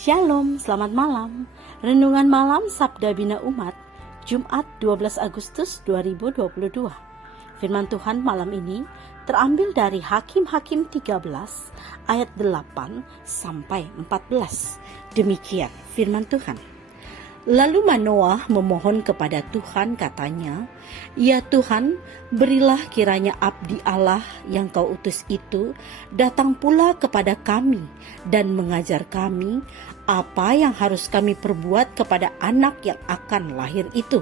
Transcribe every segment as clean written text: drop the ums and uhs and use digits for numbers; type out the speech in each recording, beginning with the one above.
Shalom, selamat malam. Renungan malam Sabda Bina Umat, Jumat 12 Agustus 2022. Firman Tuhan malam ini terambil dari Hakim-Hakim 13 ayat 8 sampai 14. Demikian firman Tuhan. Lalu Manoah memohon kepada Tuhan, katanya, "Ya Tuhan, berilah kiranya abdi Allah yang kau utus itu datang pula kepada kami dan mengajar kami apa yang harus kami perbuat kepada anak yang akan lahir itu."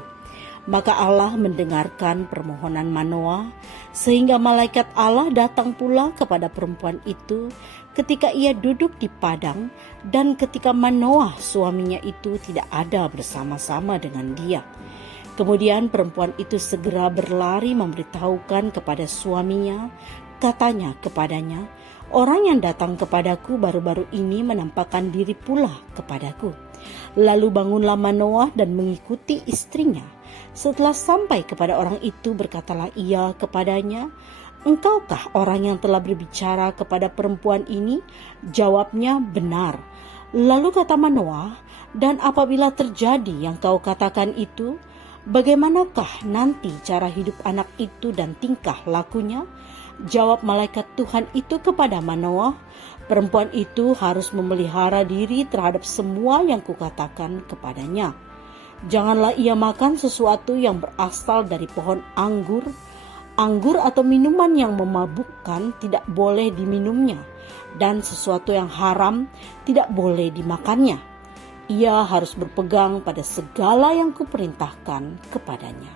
Maka Allah mendengarkan permohonan Manoah, sehingga malaikat Allah datang pula kepada perempuan itu ketika ia duduk di padang, dan ketika Manoah suaminya itu tidak ada bersama-sama dengan dia. Kemudian perempuan itu segera berlari memberitahukan kepada suaminya, katanya kepadanya, "Orang yang datang kepadaku baru-baru ini menampakkan diri pula kepadaku." Lalu bangunlah Manoah dan mengikuti istrinya. Setelah sampai kepada orang itu, berkatalah ia kepadanya, "Engkaukah orang yang telah berbicara kepada perempuan ini?" Jawabnya, "Benar." Lalu kata Manoah, "Dan apabila terjadi yang kau katakan itu, bagaimanakah nanti cara hidup anak itu dan tingkah lakunya?" Jawab malaikat Tuhan itu kepada Manoah, "Perempuan itu harus memelihara diri terhadap semua yang kukatakan kepadanya. Janganlah ia makan sesuatu yang berasal dari pohon anggur atau minuman yang memabukkan tidak boleh diminumnya, dan sesuatu yang haram tidak boleh dimakannya. Ia harus berpegang pada segala yang kuperintahkan kepadanya."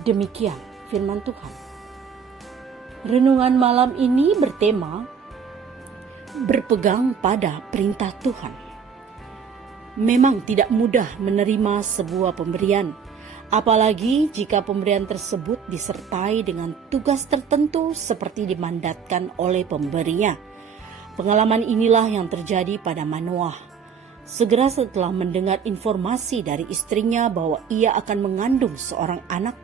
Demikian firman Tuhan. Renungan malam ini bertema berpegang pada perintah Tuhan. Memang tidak mudah menerima sebuah pemberian, apalagi jika pemberian tersebut disertai dengan tugas tertentu seperti dimandatkan oleh pemberinya. Pengalaman inilah yang terjadi pada Manoah. Segera setelah mendengar informasi dari istrinya bahwa ia akan mengandung seorang anak,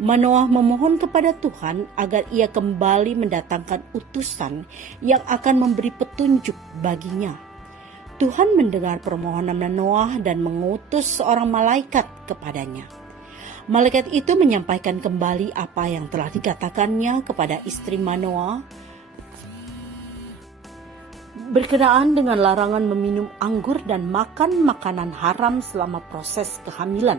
Manoah memohon kepada Tuhan agar ia kembali mendatangkan utusan yang akan memberi petunjuk baginya. Tuhan mendengar permohonan Manoah dan mengutus seorang malaikat kepadanya. Malaikat itu menyampaikan kembali apa yang telah dikatakannya kepada istri Manoah berkenaan dengan larangan meminum anggur dan makan makanan haram selama proses kehamilan.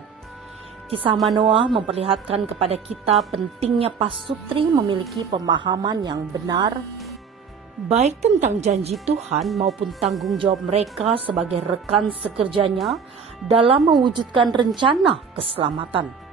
Kisah Manoah memperlihatkan kepada kita pentingnya pasutri memiliki pemahaman yang benar baik tentang janji Tuhan maupun tanggung jawab mereka sebagai rekan sekerjanya dalam mewujudkan rencana keselamatan.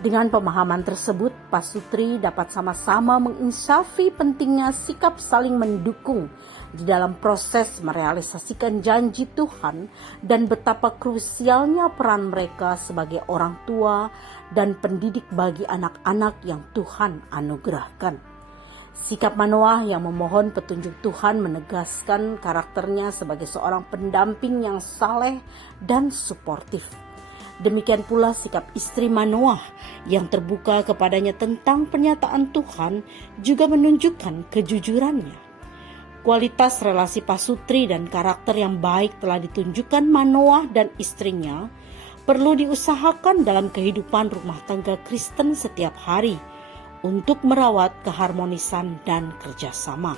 Dengan pemahaman tersebut, pasutri dapat sama-sama menginsafi pentingnya sikap saling mendukung di dalam proses merealisasikan janji Tuhan dan betapa krusialnya peran mereka sebagai orang tua dan pendidik bagi anak-anak yang Tuhan anugerahkan. Sikap Manoah yang memohon petunjuk Tuhan menegaskan karakternya sebagai seorang pendamping yang saleh dan suportif. Demikian pula sikap istri Manoah yang terbuka kepadanya tentang pernyataan Tuhan juga menunjukkan kejujurannya. Kualitas relasi pasutri dan karakter yang baik telah ditunjukkan Manoah dan istrinya perlu diusahakan dalam kehidupan rumah tangga Kristen setiap hari untuk merawat keharmonisan dan kerjasama.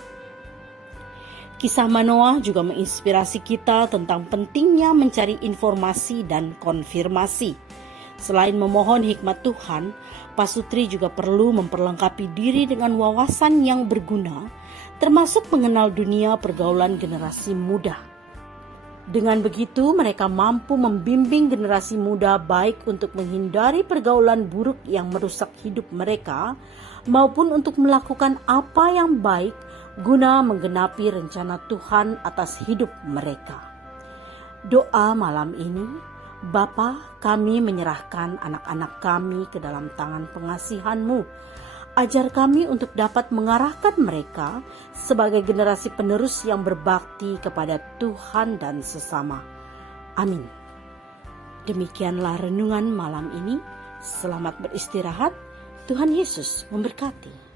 Kisah Manoah juga menginspirasi kita tentang pentingnya mencari informasi dan konfirmasi. Selain memohon hikmat Tuhan, pasutri juga perlu memperlengkapi diri dengan wawasan yang berguna, termasuk mengenal dunia pergaulan generasi muda. Dengan begitu, mereka mampu membimbing generasi muda baik untuk menghindari pergaulan buruk yang merusak hidup mereka, maupun untuk melakukan apa yang baik guna menggenapi rencana Tuhan atas hidup mereka. Doa malam ini, Bapa, kami menyerahkan anak-anak kami ke dalam tangan pengasihan-Mu. Ajar kami untuk dapat mengarahkan mereka sebagai generasi penerus yang berbakti kepada Tuhan dan sesama. Amin. Demikianlah renungan malam ini. Selamat beristirahat. Tuhan Yesus memberkati.